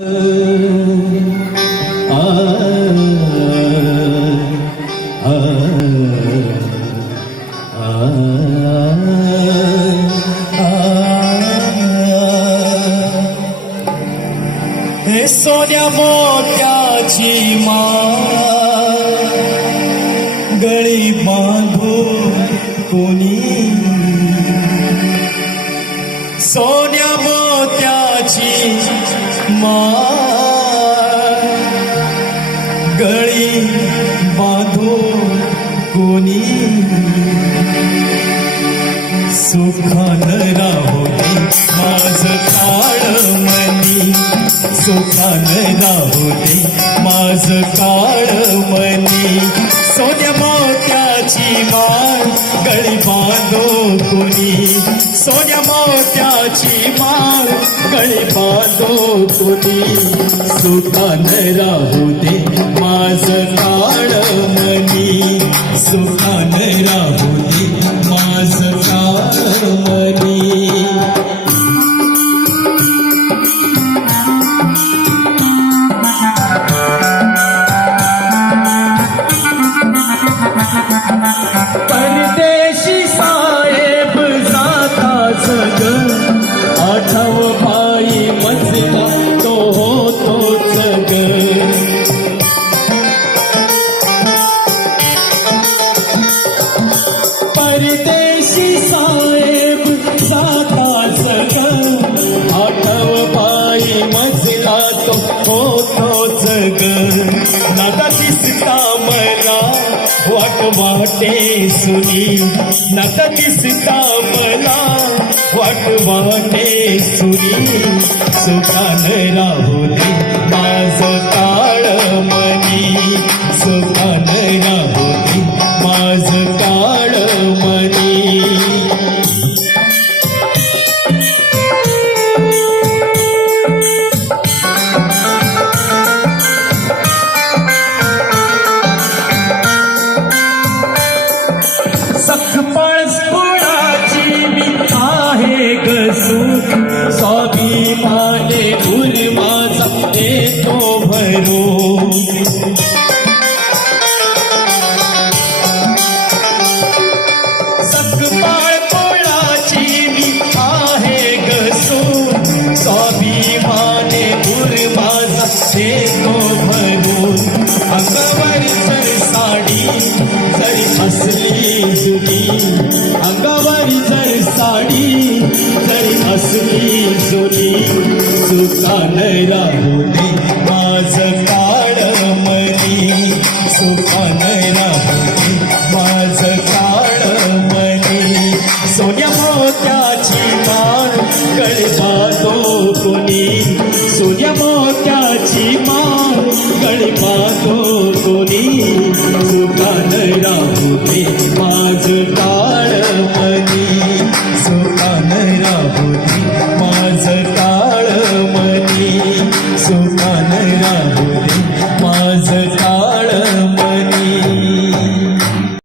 हे सोन्या मोत्याची माळ गळी बांधू कोणी सोन्या मोत्याची माळ. गळी बांधू कोणी सुखान राहुनी माझ काळ मनी सुखानं राहुनी माझ काळ कोणी? सोन्या मोत्याची माळ गळी बांधो कोणी? सुखानं राहू दे माझ नादा दिसता मला वाट वाटे सुनी. नादा दिसता मला वाट वाटे सुनी. सुखान राहू तरी असली जुनी सुखान राहू दे माझ काळ मनी. सुखान राहू दे माझ काळ मनी. सोन्या मोत्याची माळ गळबातो कोणी. सोन्या मोत्याची माळ गळबातो कोणी.